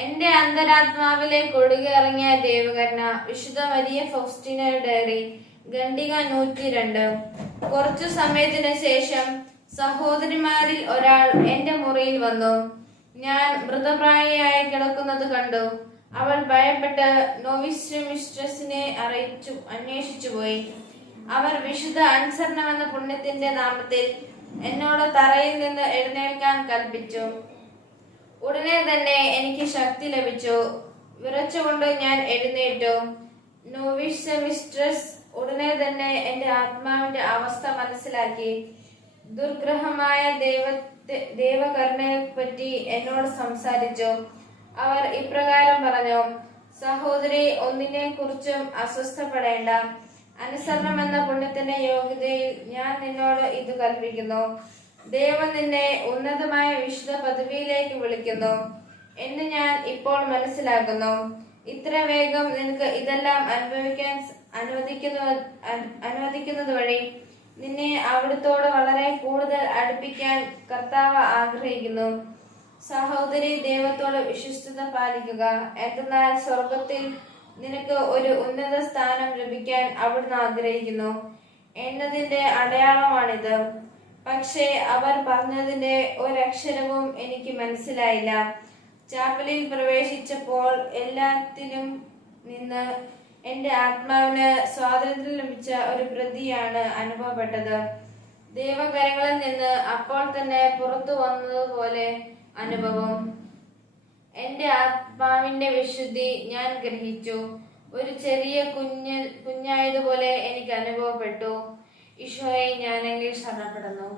എന്റെ അന്തരാത്മാവിലേക്ക് ഒടുകിറങ്ങിയ ദേവകരണ വിശുദ്ധ വലിയ ഫൗസ്റ്റിന ഡയറി ഖണ്ഡിക നൂറ്റി രണ്ട് കുറച്ചു സമയത്തിന് ശേഷം സഹോദരിമാരിൽ ഒരാൾ എന്റെ മുറിയിൽ വന്നു. ഞാൻ മൃതപ്രായയായി കിടക്കുന്നത് കണ്ടു. അവൾ ഭയപ്പെട്ട് നോവിസ് മിസ്ട്രസിനെ അറിയിച്ചു അന്വേഷിച്ചു പോയി. അവർ വിശുദ്ധ അനുസരണമെന്ന പുണ്യത്തിന്റെ നാമത്തിൽ എന്നോട് തറയിൽ നിന്ന് എഴുന്നേൽക്കാൻ കൽപ്പിച്ചു. തന്നെ എനിക്ക് ശക്തി ലഭിച്ചു. വിറച്ചുകൊണ്ട് ഞാൻ എഴുന്നേറ്റു. നോവിഷ് മിസ്ട്രസ് ഉടനെ തന്നെ എന്റെ ആത്മാവിന്റെ അവസ്ഥ മനസ്സിലാക്കി. ദുർഗ്രഹമായ ദൈവത്തെ ദൈവകരുണയെ പറ്റി എന്നോട് സംസാരിച്ചു. അവർ ഇപ്രകാരം പറഞ്ഞു സഹോദരി ഒന്നിനെ കുറിച്ചും അസ്വസ്ഥപ്പെടേണ്ട. അനുസരണം എന്ന പുണ്യത്തിന്റെ യോഗ്യതയിൽ ഞാൻ നിന്നോട് ഇത് കൽപ്പിക്കുന്നു. ദൈവം നിന്നെ ഉന്നതമായ വിശുദ്ധ പദവിയിലേക്ക് വിളിക്കുന്നു. എന്ന് ഞാൻ ഇപ്പോൾ മനസ്സിലാക്കുന്നു. ഇത്ര വേഗം നിനക്ക് ഇതെല്ലാം അനുഭവിക്കാൻ അനുവദിക്കുന്ന അനുവദിക്കുന്നത് വഴി നിന്നെ അവിടുത്തോട് വളരെ കൂടുതൽ അടുപ്പിക്കാൻ കർത്താവ് ആഗ്രഹിക്കുന്നു. സഹോദരി ദൈവത്തോട് വിശ്വസ്തത പാലിക്കുക. എന്തെന്നാൽ സ്വർഗത്തിൽ നിനക്ക് ഒരു ഉന്നത സ്ഥാനം ലഭിക്കാൻ അവിടുന്ന് ആഗ്രഹിക്കുന്നു. എന്നതിന്റെ അടയാളമാണിത്. പക്ഷേ അവർ പറഞ്ഞതിന്റെ ഒരക്ഷരവും എനിക്ക് മനസ്സിലായില്ല. ചാപ്പലിൽ പ്രവേശിച്ചപ്പോൾ എല്ലാത്തിലും നിന്ന് എന്റെ ആത്മാവിന് സ്വാതന്ത്ര്യം ലഭിച്ച ഒരു പ്രതിയാണ് അനുഭവപ്പെട്ടത്. ദൈവകരങ്ങളിൽ നിന്ന് അപ്പോൾ തന്നെ പുറത്തു വന്നതുപോലെ അനുഭവം. എന്റെ ആത്മാവിന്റെ വിശുദ്ധി ഞാൻ ഗ്രഹിച്ചു. ഒരു ചെറിയ കുഞ്ഞ് കുഞ്ഞായതുപോലെ എനിക്ക് അനുഭവപ്പെട്ടു. ഈശോയെ ഞാനെങ്കിൽ ശരണപ്പെടുന്നു.